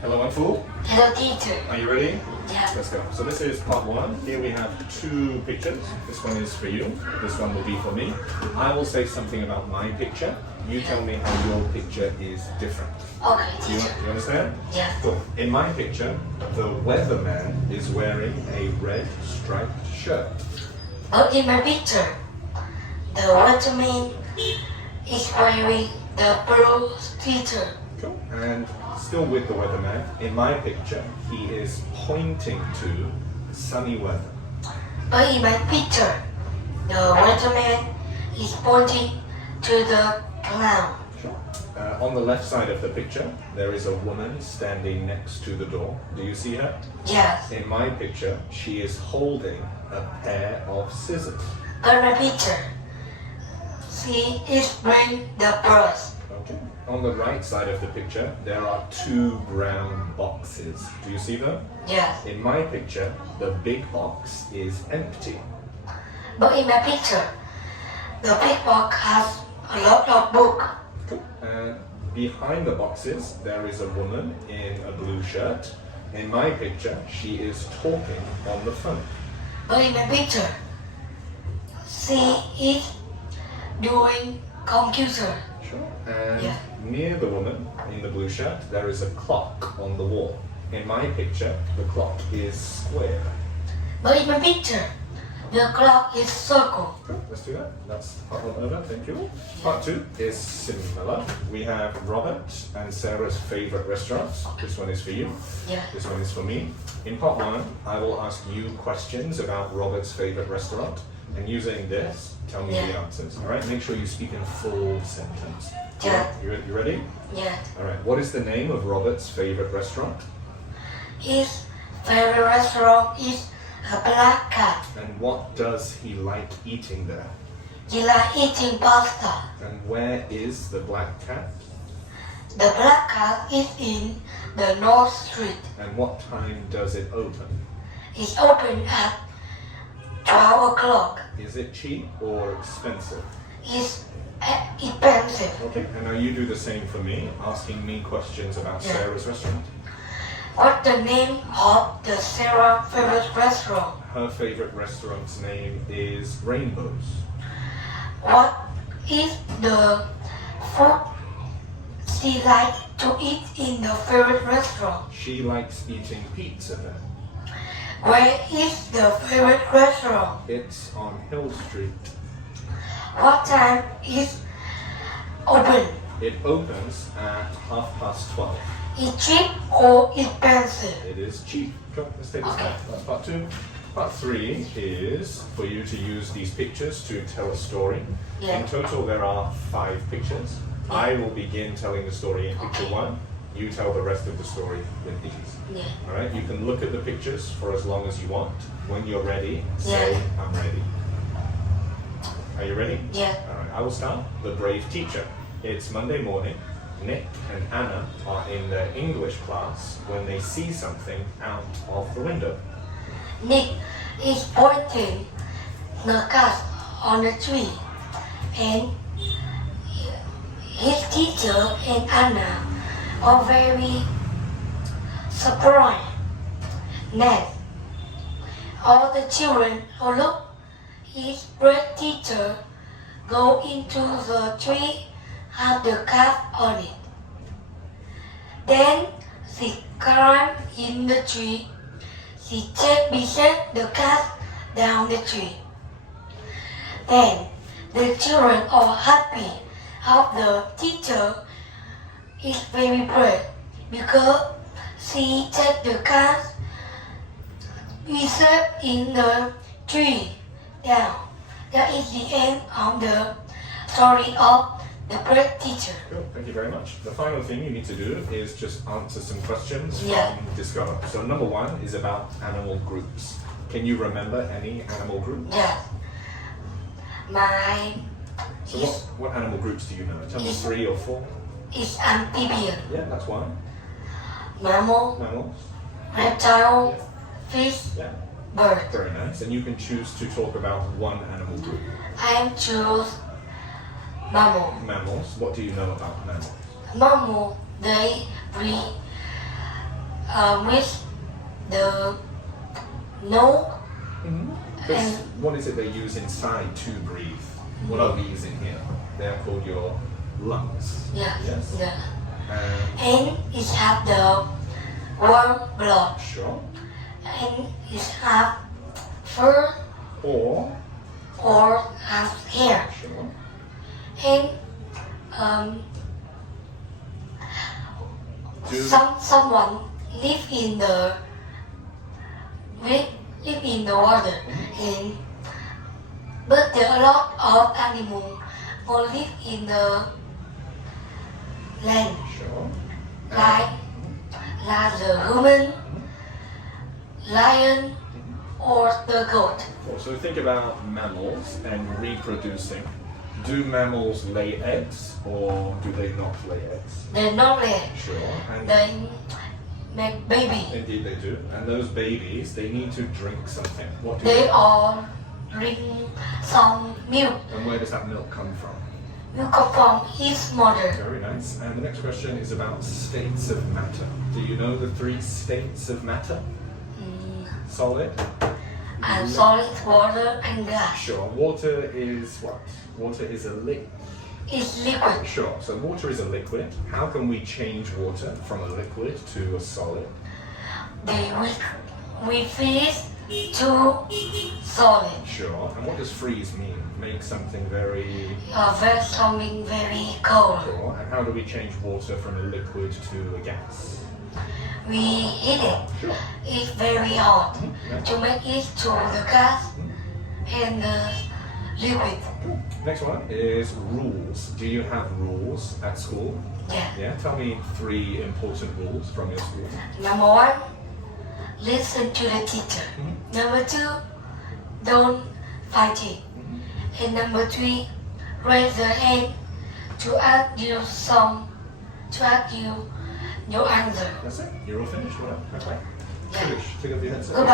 Hello, Unfool. Hello, teacher. Are you ready? Yeah. Let's go. So this is part one. Here we have two pictures. This one is for you. This one will be for me. I will say something about my picture. You tell me how your picture is different. Okay, You, teacher. you understand? Yeah. Cool. In my picture, the weatherman is wearing a red striped shirt. But in my picture, the waterman is wearing the blue sweater. Cool. And still with the weatherman, in my picture, he is pointing to sunny weather. But in my picture, the waterman is pointing to the cloud. Sure. On the left side of the picture, there is a woman standing next to the door. Do you see her? Yes. In my picture, she is holding a pair of scissors. But in my picture, she is wearing the brush. Okay. On the right side of the picture, there are two brown boxes. Do you see them? Yes. In my picture, the big box is empty. But in my picture, the big box has a lot of book. Cool. And behind the boxes, there is a woman in a blue shirt. In my picture, she is talking on the phone. But in my picture, she is doing computer. Sure. And Yeah. near the woman in the blue shirt, there is a clock on the wall. In my picture, the clock is square. But in my picture, the clock is circle. Cool. Let's do that. That's part one over. Thank you. Part two is similar. We have Robert and Sarah's favorite restaurants. This one is for you. Yeah. This one is for me. In part one, I will ask you questions about Robert's favorite restaurant. And using this, tell me the Yeah. answers. All right? Make sure you speak in a full sentence. Yeah. You ready? Yeah. All right. What is the name of Robert's favorite restaurant? His favorite restaurant is a black cat. And what does he like eating there? He like eating pasta. And where is the black cat? The black cat is in the North Street. And what time does it open? It's open at 12 o'clock. Is it cheap or expensive? It's expensive. Okay. And now you do the same for me, asking me questions about Yeah. Sarah's restaurant. What's the name of the Sarah favorite restaurant? Her favorite restaurant's name is Rainbows. What is the food she like to eat in the favorite restaurant? She likes eating pizza there. Where is the favorite restaurant? It's on Hill Street. What time is open? It opens at 12:30. Is cheap or expensive? It is cheap. Come, let's take this Okay. back. That's part two. Part three is for you to use these pictures to tell a story. Yeah. In total, there are 5 pictures. I will begin telling the story in picture Okay. 1. You tell the rest of the story with these. Yeah. All right. You can look at the pictures for as long as you want. When you're ready, say, Yeah. "I'm ready." Are you ready? Yeah. All right. I will start. The Brave Teacher. It's Monday morning. Nick and Anna are in their English class when they see something out of the window. Nick is pointing the cat on the tree, and his teacher and Anna are very surprised. Next, all the children who look, his brave teacher go into the tree, have the cat on it. Then she climbed in the tree. She checked beside the cat down the tree. Then the children are happy how the teacher is very brave because she checked the cat beside in the tree down. That is the end of the story of the brave teacher. Cool, thank you very much. The final thing you need to do is just answer some questions Yeah. from Discover. So number 1 is about animal groups. Can you remember any animal groups? Yes. My So what animal groups do you know? Tell me Yes. 3 or 4. is amphibian, Yeah, that's one. mammal, Mammals. reptile, fish, Yeah, bird. very nice. And you can choose to talk about one animal group. I choose mammal. Mammals. What do you know about mammals? Mammal, they breathe with the nose. This, what is it they use inside to breathe? What are these in here? They're called your lungs. Yeah. Yes. Yeah. And And it have the warm blood. sure. And it have fur Or have hair. sure. And Do someone live in the water, and but there are a lot of animals who live in the land, sure. like the human, lion, or the goat. Cool. So think about mammals and reproducing. Do mammals lay eggs or do they not lay eggs? They not land. Sure. And They make baby. indeed they do. And those babies, they need to drink something. What do They all drink some milk. And where does that milk come from? Milk come from his mother. Very nice. And the next question is about states of matter. Do you know the 3 states of matter? Solid? And solid, water, and gas. Sure. Water is what? Water is a liquid. It's liquid. Sure. So water is a liquid. How can we change water from a liquid to a solid? We freeze to solid. Sure. And what does freeze mean? Make something very Something very cold. cool. And how do we change water from a liquid to a gas? We heat it. Sure. It's very hot Yeah. to make it to the gas and the liquid. Next one is rules. Do you have rules at school? Yeah. Yeah. Tell me 3 important rules from your school. Number 1, listen to the teacher. Number 2, don't fight it. And number 3, raise the hand to ask you your answer. That's it. You're all finished. Well done. Okay. Yeah. Finish. Take off your headset. Goodbye.